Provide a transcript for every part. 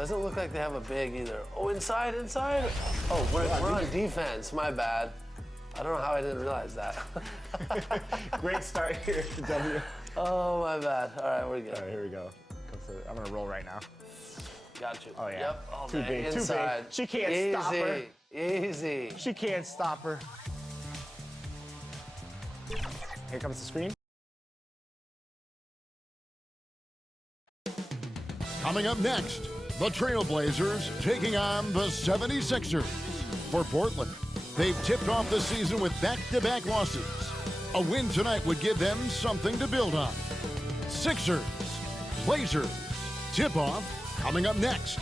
Doesn't look like they have a big either. Oh, inside. Oh, we're on defense. My bad. I don't know how I didn't realize that. Great start here, W. Oh, my bad. All right, we're good. All right, here we go. I'm gonna roll right now. Got you. Oh yeah. Yep. All Too day. big. Inside. Too big. She can't stop her. Easy. She can't stop her. Here comes the screen. Coming up next, the Trailblazers taking on the 76ers. For Portland, they've tipped off the season with back-to-back losses. A win tonight would give them something to build on. Sixers, Blazers, tip-off coming up next.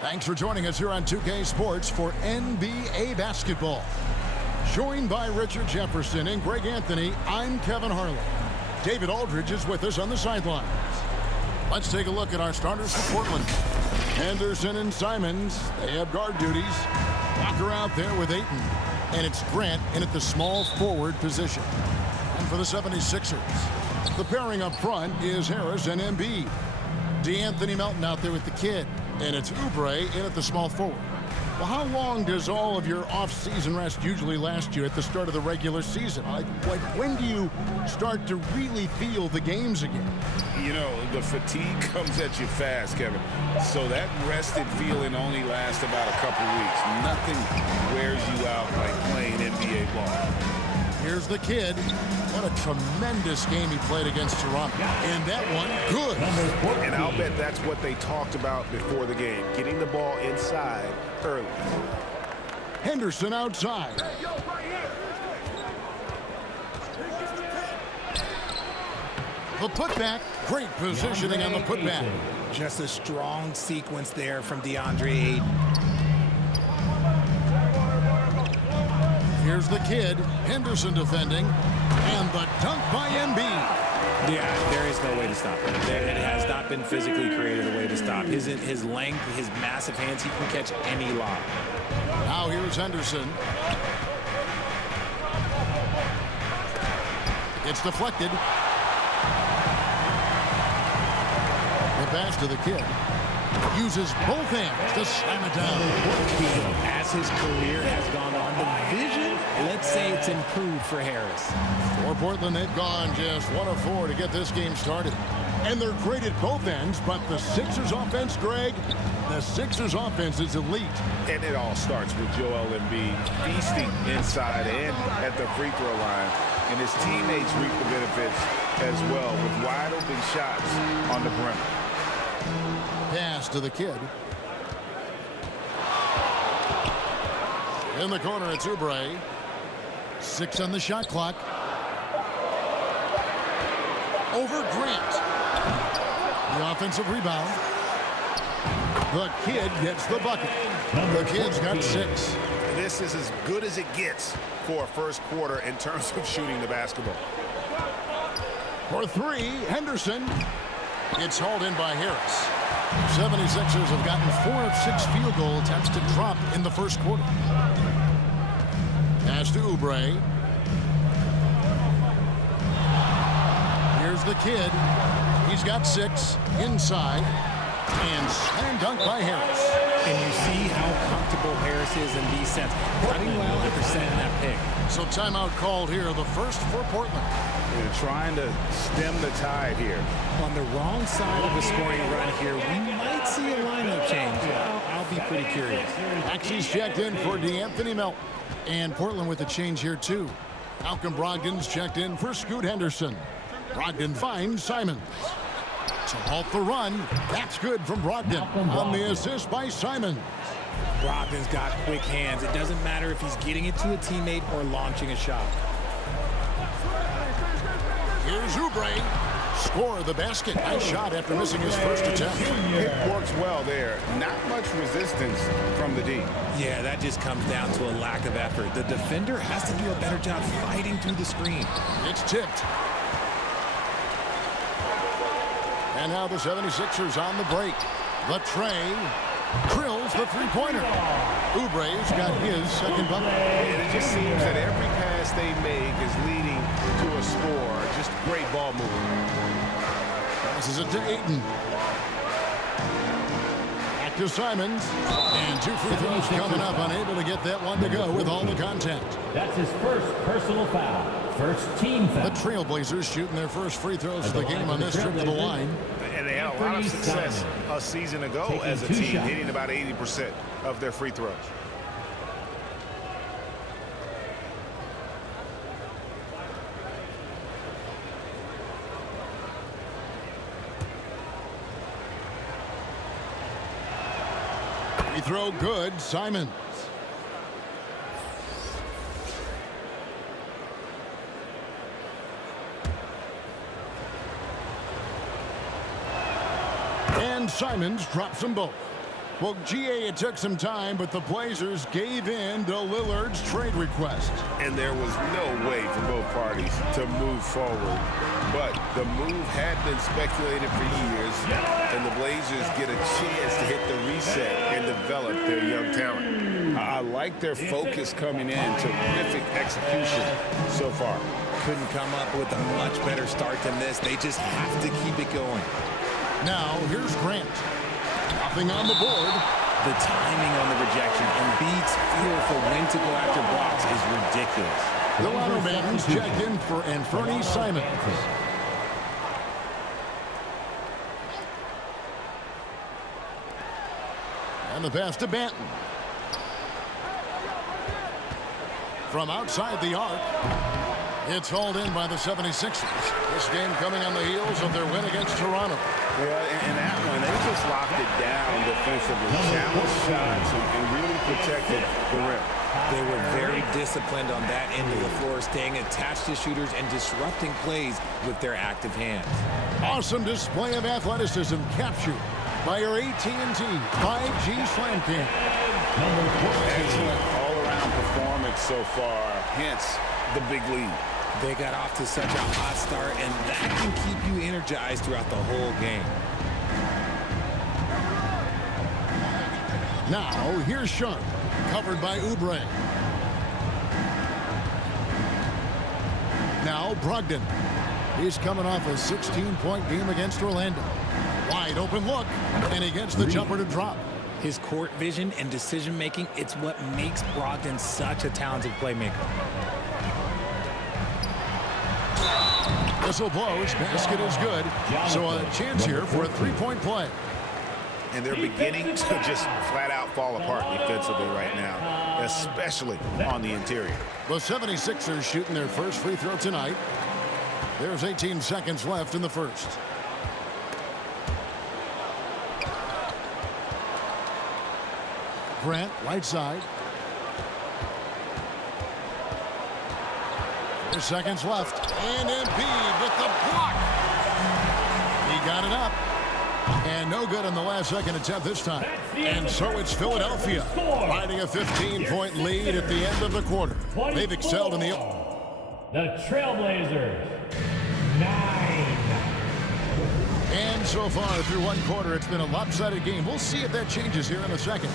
Thanks for joining us here on 2K Sports for NBA basketball. Joined by Richard Jefferson and Greg Anthony, I'm Kevin Harlan. David Aldridge is with us on the sidelines. Let's take a look at our starters for Portland. Henderson and Simons, they have guard duties. Walker out there with Ayton. And it's Grant in at the small forward position. And for the 76ers, the pairing up front is Harris and Embiid. DeAnthony Melton out there with the kid. And it's Oubre in at the small forward. Well, how long does all of your off-season rest usually last you at the start of the regular season? Like when do you start to really feel the games again? You know, the fatigue comes at you fast, Kevin. So that rested feeling only lasts about a couple weeks. Nothing wears you out like playing NBA ball. Here's the kid. What a tremendous game he played against Toronto. And that one, good. And I'll bet that's what they talked about before the game, getting the ball inside early. Henderson outside. The putback, great positioning on the putback. Just a strong sequence there from DeAndre Ayton. Here's the kid, Henderson defending, and the dunk by Embiid. Yeah, there is no way to stop him. It has not been physically created a way to stop. His length, his massive hands, he can catch any lob. Now here's Henderson. It's deflected. The pass to the kid. Uses both hands to slam it down. As his career has gone on, the vision, let's say it's improved for Harris. For Portland, they've gone just 1 of 4 to get this game started. And they're great at both ends, but the Sixers offense, Greg, the Sixers offense is elite. And it all starts with Joel Embiid feasting inside and at the free throw line. And his teammates reap the benefits as well with wide open shots on the perimeter. Pass to the kid. In the corner, it's Oubre. 6 on the shot clock. Over Grant. The offensive rebound. The kid gets the bucket. The kid's got 6. This is as good as it gets for a first quarter in terms of shooting the basketball. For 3, Henderson. It's hauled in by Harris. 76ers have gotten 4 of 6 field goal attempts to drop in the first quarter. Pass to Oubre. Here's the kid. He's got 6 inside. And slam dunk by Harris. And you see how comfortable Harris is in these sets. Cutting well after setting that pick. So timeout called here, the first for Portland. They're trying to stem the tide here. On the wrong side of a scoring run here, we might see a lineup change. I'll be pretty curious. Maxey's checked in for DeAnthony Melton. And Portland with a change here, too. Malcolm Brogdon's checked in for Scoot Henderson. Brogdon finds Simons. To halt the run, that's good from Brogdon. On the assist by Simons. Brogdon's got quick hands. It doesn't matter if he's getting it to a teammate or launching a shot. Here's Oubre. Score the basket. Nice shot after missing his first attempt. It works well there. Not much resistance from the D. Yeah, that just comes down to a lack of effort. The defender has to do a better job fighting through the screen. It's tipped. And now the 76ers on the break. The tray. Drills the three-pointer. Oubre's got his second bucket. And it just seems that every pass they make is leading to a score. Just great ball movement. Passes it to Ayton. Back to Simons. And 2 free throws coming up. Unable to get that one to go with all the contact. That's his first personal foul. First team foul. The Trailblazers shooting their first free throws of the game on this trip to the line. And they had a lot of success a season ago as a team, hitting about 80% of their free throws. Free throw good. Simons. And Simons drops them both. Well, GA, it took some time, but the Blazers gave in to Lillard's trade request. And there was no way for both parties to move forward. But the move had been speculated for years, and the Blazers get a chance to hit the reset and develop their young talent. I like their focus coming in. Terrific execution so far. Couldn't come up with a much better start than this. They just have to keep it going. Now, here's Grant. Nothing on the board. The timing on the rejection and Embiid's feel for when to go after blocks is ridiculous. The Toronto man's checked in for Anthony Simons. And the pass to Banton. From outside the arc. It's hauled in by the 76ers. This game coming on the heels of their win against Toronto. Well, in that one, they just locked it down defensively. Challenged shots and really protected the rim. They were very disciplined on that end of the floor, staying attached to shooters and disrupting plays with their active hands. Awesome display of athleticism captured by your AT&T 5G Slam Cam. Excellent all-around performance so far, hence the big lead. They got off to such a hot start, and that can keep you energized throughout the whole game. Now, here's Sharp, covered by Oubre. Now, Brogdon. He's coming off a 16-point game against Orlando. Wide open look, and he gets the jumper to drop. His court vision and decision-making, it's what makes Brogdon such a talented playmaker. Whistle blows, basket is good, so a chance here for a three-point play. And they're beginning to just flat-out fall apart defensively right now, especially on the interior. The 76ers shooting their first free throw tonight. There's 18 seconds left in the first. Grant, right side. 4 seconds left. And Embiid with the block. He got it up. And no good on the last second attempt this time. And so it's Philadelphia riding a 15-point lead at the end of the quarter. They've excelled in the... The Trailblazers, 9. And so far through one quarter, it's been a lopsided game. We'll see if that changes here in a second.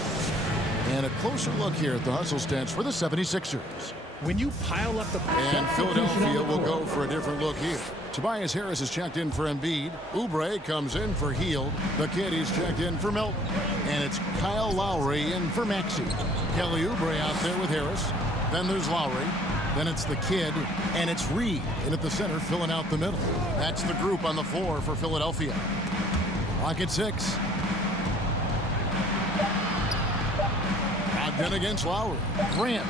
And a closer look here at the hustle stance for the 76ers. When you pile up the... And Philadelphia will go for a different look here. Tobias Harris is checked in for Embiid. Oubre comes in for Hield. The kid is checked in for Milton. And it's Kyle Lowry in for Maxey. Kelly Oubre out there with Harris. Then there's Lowry. Then it's the kid. And it's Reed in at the center filling out the middle. That's the group on the floor for Philadelphia. Clock at 6. Brogdon against Lowry. Grant.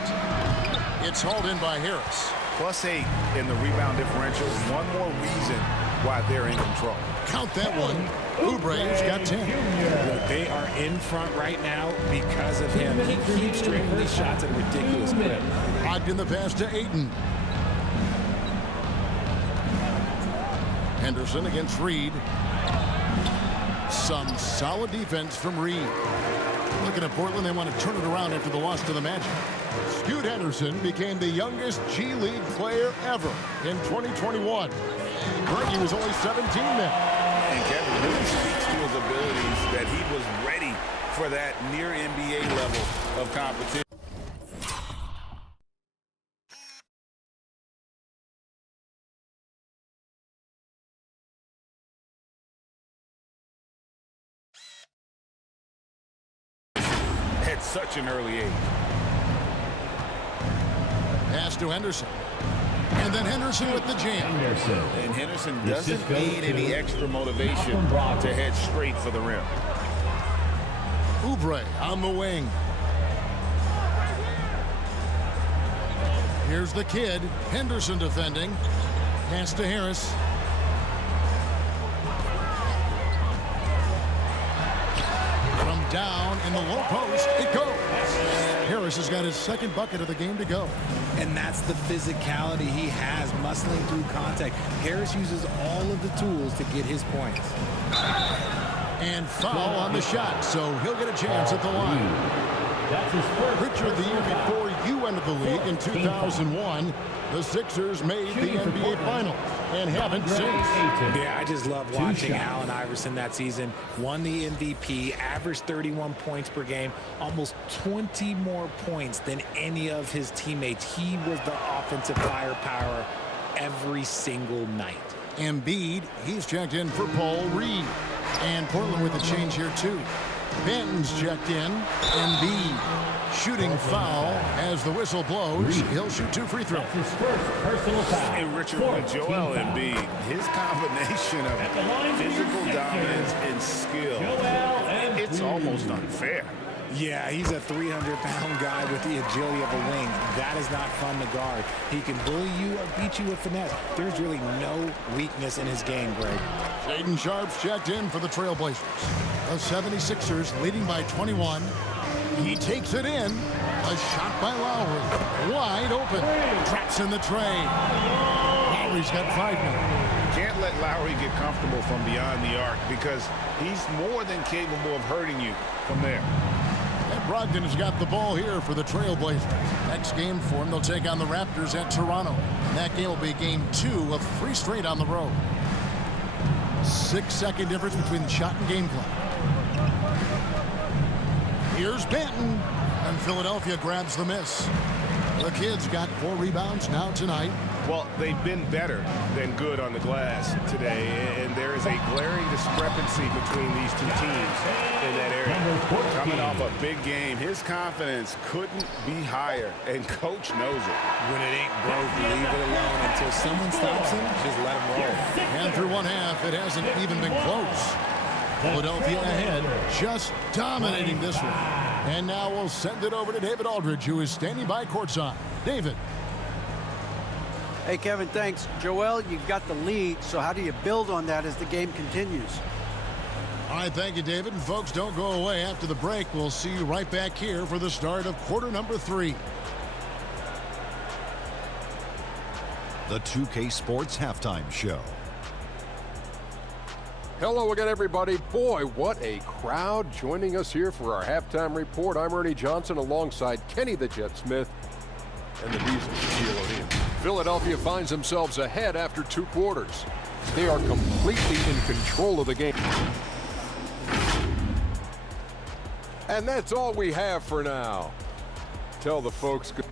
It's hauled in by Harris. +8 in the rebound differential. One more reason why they're in control. Count that one. Oubre's got 10. Look, they are in front right now because of him. He keeps streaming these shots at a ridiculous clip. Brogdon the pass to Ayton. Henderson against Reed. Some solid defense from Reed. Looking at Portland, they want to turn it around after the loss to the Magic. Scoot Henderson became the youngest G League player ever in 2021. He was only 17 then. And Kevin really speaks to his abilities that he was ready for that near NBA level of competition. At such an early age. Pass to Henderson. And then Henderson with the jam. And Henderson doesn't need any extra motivation to head straight for the rim. Oubre on the wing. Here's the kid. Henderson defending. Pass to Harris. From down in the low post, it goes. Harris has got his second bucket of the game to go. And that's the physicality he has, muscling through contact. Harris uses all of the tools to get his points. And foul on the shot, so he'll get a chance at the line. That's his first. Richard, the year before you entered the league in 2001, the Sixers made the NBA Finals and haven't since. Yeah, I just love watching Allen Iverson that season. Won the MVP, averaged 31 points per game, almost 20 more points than any of his teammates. He was the offensive firepower every single night. Embiid, he's checked in for Paul Reed. And Portland with a change here, too. Benton's checked in. Embiid shooting foul as the whistle blows. He'll shoot 2 free throws. His first personal foul. And Richard, with Joel Embiid, his combination of physical dominance and skill, it's almost unfair. Yeah, he's a 300-pound guy with the agility of a wing. That is not fun to guard. He can bully you or beat you with finesse. There's really no weakness in his game, Greg. Shaedon Sharpe's checked in for the Trailblazers. The 76ers leading by 21. He takes it in. A shot by Lowry. Wide open. Traps in the tray. Lowry's got 5 minutes. Can't let Lowry get comfortable from beyond the arc because he's more than capable of hurting you from there. And Brogdon has got the ball here for the Trailblazers. Next game for him, they'll take on the Raptors at Toronto. And that game will be game 2 of 3 straight on the road. 6-second difference between the shot and game clock. Here's Benton, and Philadelphia grabs the miss. The Kids got 4 rebounds now tonight. Well, they've been better than good on the glass today, and there is a glaring discrepancy between these two teams in that area. Coming off a big game, his confidence couldn't be higher, and Coach knows it. When it ain't broke, leave it alone. Until someone stops him, just let him roll. And through one half, it hasn't even been close. Philadelphia ahead, just dominating this one. And now we'll send it over to David Aldridge, who is standing by courtside. David. Hey, Kevin, thanks. Joel, you've got the lead, so how do you build on that as the game continues? All right, thank you, David. And folks, don't go away. After the break, we'll see you right back here for the start of quarter number 3. The 2K Sports Halftime Show. Hello again, everybody. Boy, what a crowd joining us here for our halftime report. I'm Ernie Johnson alongside Kenny the Jet Smith and the Diesel, Sheila O'Neal. Philadelphia finds themselves ahead after 2 quarters. They are completely in control of the game. And that's all we have for now. Tell the folks good.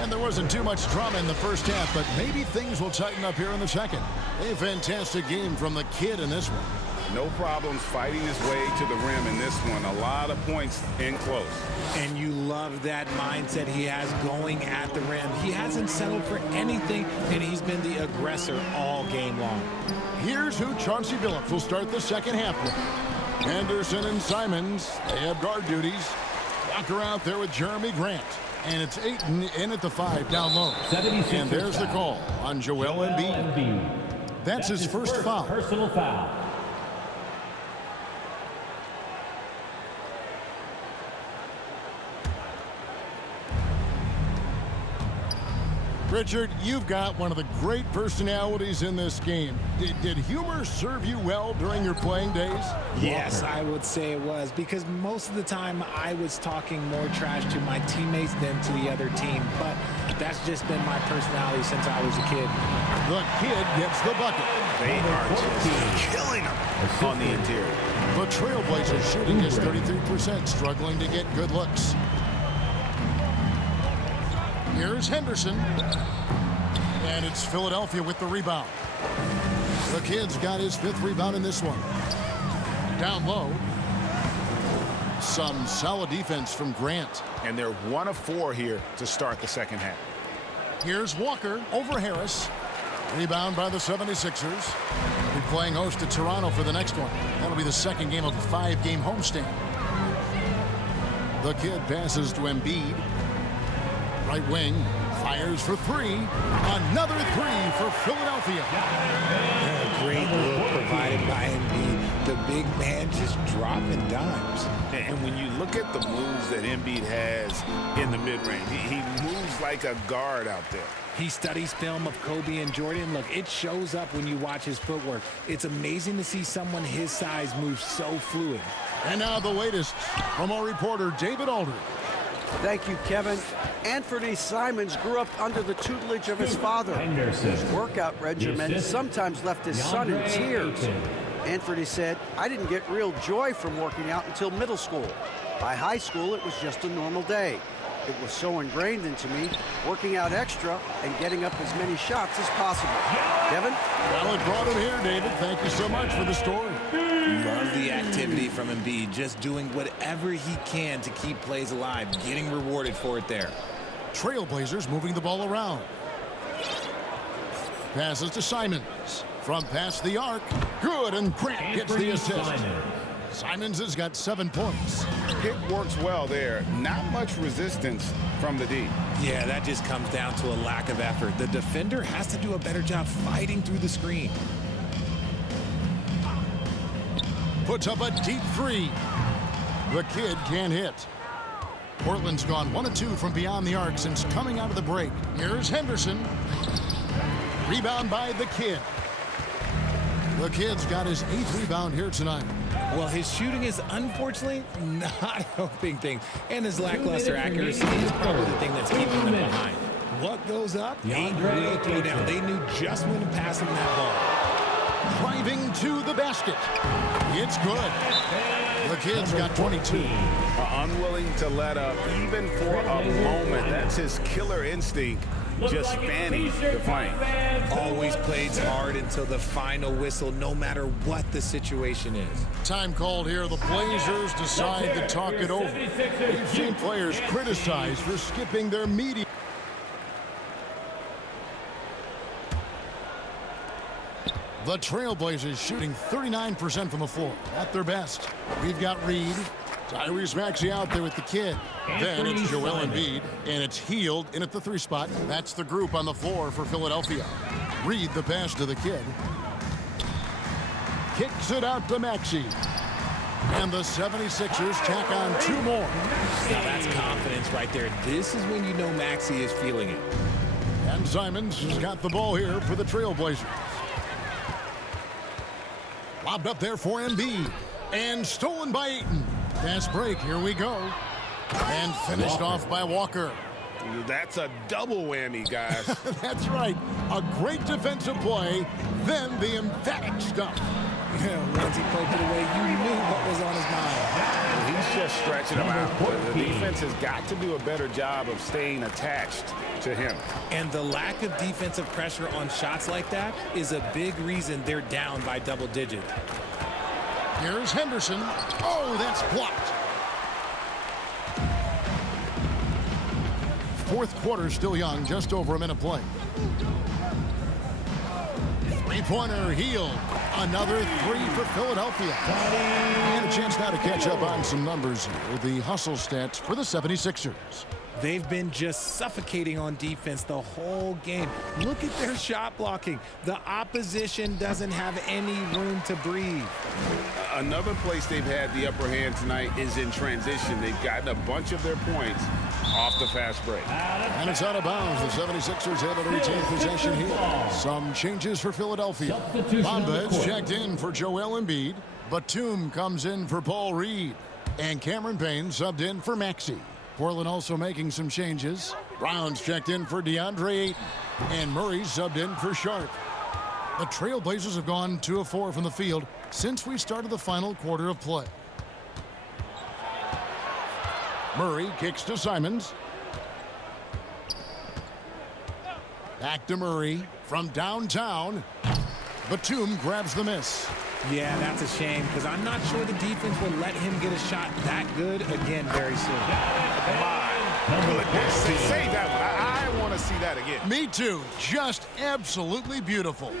And there wasn't too much drama in the first half, but maybe things will tighten up here in the second. A fantastic game from the kid in this one. No problems fighting his way to the rim in this one. A lot of points in close. And you love that mindset he has going at the rim. He hasn't settled for anything, and he's been the aggressor all game long. Here's who Chauncey Billups will start the second half with. Anderson and Simons, they have guard duties. Walker out there with Jeremy Grant. And it's Ayton in at the 5 down low. And there's the call on Joel Embiid. That's his first foul. Personal foul. Richard, you've got one of the great personalities in this game. Did humor serve you well during your playing days? Yes, I would say it was, because most of the time I was talking more trash to my teammates than to the other team. But That's just been my personality since I was a kid. The kid gets the bucket. They are just killing him on the interior. The Trailblazers shooting is 33%, struggling to get good looks. Here's Henderson. And it's Philadelphia with the rebound. The kid's got his 5th rebound in this one. Down low. Some solid defense from Grant. And they're 1 of 4 here to start the second half. Here's Walker over Harris. Rebound by the 76ers. They'll be playing host to Toronto for the next one. That'll be the second game of a 5-game homestand. The kid passes to Embiid. Right wing. Fires for 3. Another 3 for Philadelphia. Great look provided by Embiid. The big man just dropping dimes. And when you look at the moves that Embiid has in the mid-range, he moves like a guard out there. He studies film of Kobe and Jordan. Look, it shows up when you watch his footwork. It's amazing to see someone his size move so fluid. And now the latest from our reporter, David Aldridge. Thank you, Kevin. Anthony Simons grew up under the tutelage of his father, whose workout regimen sometimes left his son in tears. Anthony said, "I didn't get real joy from working out until middle school. By high school, it was just a normal day. It was so ingrained into me, working out extra and getting up as many shots as possible." Kevin? Well, it brought him here, David. Thank you so much for the story. Love the activity from Embiid, just doing whatever he can to keep plays alive, getting rewarded for it there. Trailblazers moving the ball around. Passes to Simons. From past the arc. Good, and Grant gets the assist. Simons has got 7 points. Pick works well there. Not much resistance from the D. Yeah, that just comes down to a lack of effort. The defender has to do a better job fighting through the screen. Puts up a deep 3. The kid can't hit. Portland's gone 1 of 2 from beyond the arc since coming out of the break. Here's Henderson. Rebound by the kid. The kid's got his 8th rebound here tonight. Well, his shooting is unfortunately not helping things, and his lackluster accuracy is probably the thing that's keeping them behind. What goes up ain't really throw down. They knew just when to pass him that ball. Driving to the basket. It's good. The kid's got 22. Unwilling to let up even for a moment. That's his killer instinct. Just fanning the flame. Always plays hard until the final whistle, no matter what the situation is. Time called here. The Blazers decide to talk it over. We've seen players criticized for skipping their media. The Trailblazers shooting 39% from the floor. At their best. We've got Reed. Tyrese Maxey out there with the kid. Then it's Joel Embiid, and it's Hield in at the 3 spot. That's the group on the floor for Philadelphia. Reed the pass to the kid. Kicks it out to Maxey. And the 76ers tack on 2 more. Now that's confidence right there. This is when you know Maxey is feeling it. And Simons has got the ball here for the Trailblazers. Lobbed up there for Embiid. And stolen by Ayton. Fast break, here we go. And finished off by Walker. That's a double whammy, guys. That's right. A great defensive play, then the emphatic stuff. Yeah, once he poked it away, you knew what was on his mind. He's just stretching him out. The defense has got to do a better job of staying attached to him. And the lack of defensive pressure on shots like that is a big reason they're down by double digits. Here's Henderson. Oh, that's blocked. Fourth quarter still young, just over a minute play. Three-pointer, Hield. Another 3 for Philadelphia. And a chance now to catch up on some numbers here. The hustle stats for the 76ers. They've been just suffocating on defense the whole game. Look at their shot blocking. The opposition doesn't have any room to breathe. Another place they've had the upper hand tonight is in transition. They've gotten a bunch of their points off the fast break. And it's out of bounds. The 76ers able to retain possession here. Some changes for Philadelphia. Bamba is checked in for Joel Embiid. Batum comes in for Paul Reed. And Cameron Payne subbed in for Maxey. Portland also making some changes. Brown's checked in for DeAndre Ayton, and Murray's subbed in for Sharp. The Trailblazers have gone 2 of 4 from the field since we started the final quarter of play. Murray kicks to Simons. Back to Murray from downtown. Batum grabs the miss. Yeah, that's a shame because I'm not sure the defense will let him get a shot that good again very soon. My goodness. Say that one. I want to see that again. Me too. Just absolutely beautiful.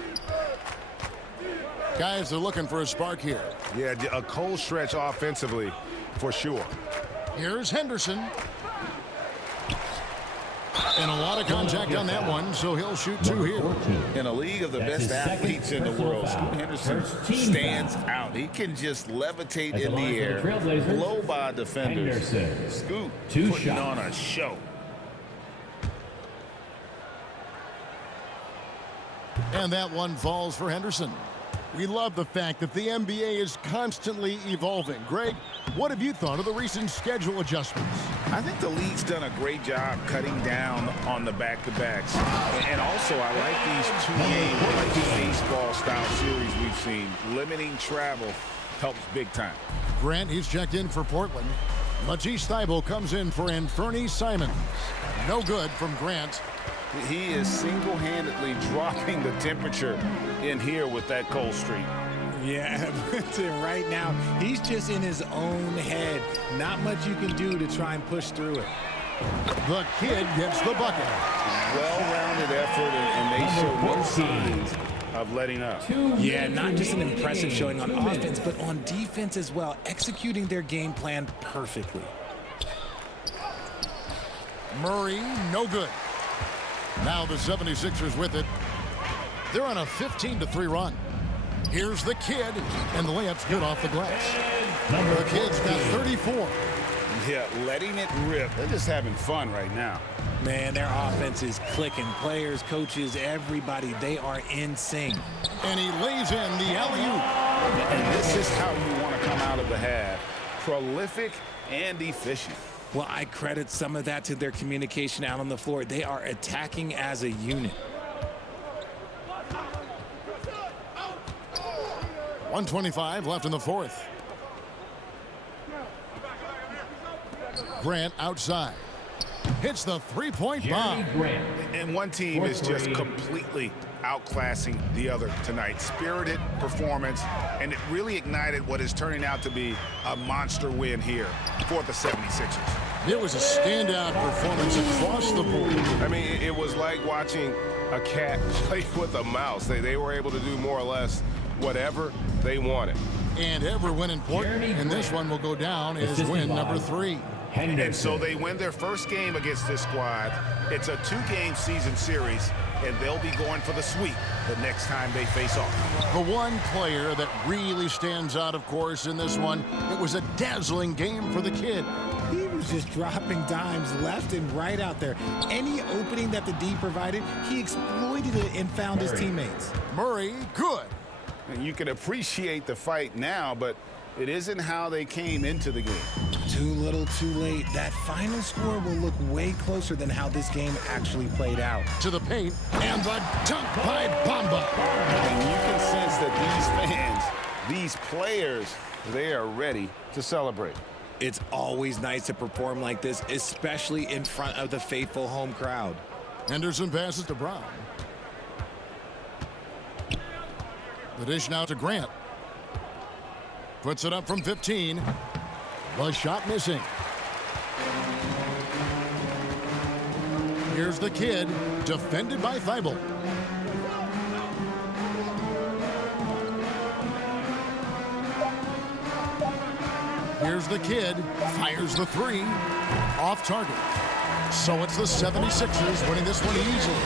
Guys are looking for a spark here. Yeah, a cold stretch offensively for sure. Here's Henderson. And a lot of contact on that one, so he'll shoot 2 here. In a league of the best athletes in the world, Scoot Henderson stands out. He can just levitate in the air, blow by defenders. Scoot putting on a show. And that one falls for Henderson. We love the fact that the NBA is constantly evolving. Greg, what have you thought of the recent schedule adjustments? I think the league's done a great job cutting down on the back-to-backs. And also, I like these 2-game, like baseball-style series we've seen. Limiting travel helps big time. Grant, he's checked in for Portland. Matisse Thybulle comes in for Anthony Simons. No good from Grant. He is single-handedly dropping the temperature in here with that cold streak. Yeah, right now, he's just in his own head. Not much you can do to try and push through it. The kid gets the bucket. Well-rounded effort, and they show no signs of letting up. Yeah, not just an impressive showing on offense, but on defense as well, executing their game plan perfectly. Murray, no good. Now the 76ers with it. They're on a 15-3 run. Here's the kid, and the layup's good off the glass. The kid's got 34. Yeah, letting it rip. They're just having fun right now. Man, their offense is clicking. Players, coaches, everybody, they are in sync. And he lays in the alley-oop. And this is how you want to come out of the half. Prolific and efficient. Well, I credit some of that to their communication out on the floor. They are attacking as a unit. 1:25 left in the fourth. Grant outside. Hits the three-point bomb. And one team is just completely outclassing the other tonight. Spirited performance, and it really ignited what is turning out to be a monster win here for the 76ers. It was a standout performance across the board. I mean, it was like watching a cat play with a mouse. They were able to do more or less whatever they wanted. And every win important, and this one will go down as win number 3. And so they win their first game against this squad. It's a 2-game season series, and they'll be going for the sweep the next time they face off. The one player that really stands out, of course, in this one, it was a dazzling game for the kid. He was just dropping dimes left and right out there. Any opening that the D provided, he exploited it and found his teammates. Murray, good. And you can appreciate the fight now, but it isn't how they came into the game. Too little, too late. That final score will look way closer than how this game actually played out. To the paint, and the dunk by Bamba. And you can sense that these fans, these players, they are ready to celebrate. It's always nice to perform like this, especially in front of the faithful home crowd. Henderson passes to Brown. The dish now to Grant. Puts it up from 15. The shot missing. Here's the kid, defended by Thybulle. Here's the kid, fires the 3, off target. So it's the 76ers winning this one easily.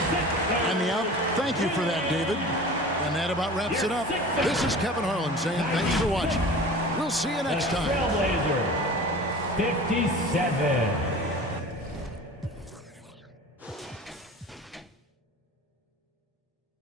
And the out, thank you for that, David. And that about wraps it up. This is Kevin Harlan saying thanks for watching. We'll see you next time. Trailblazer 57.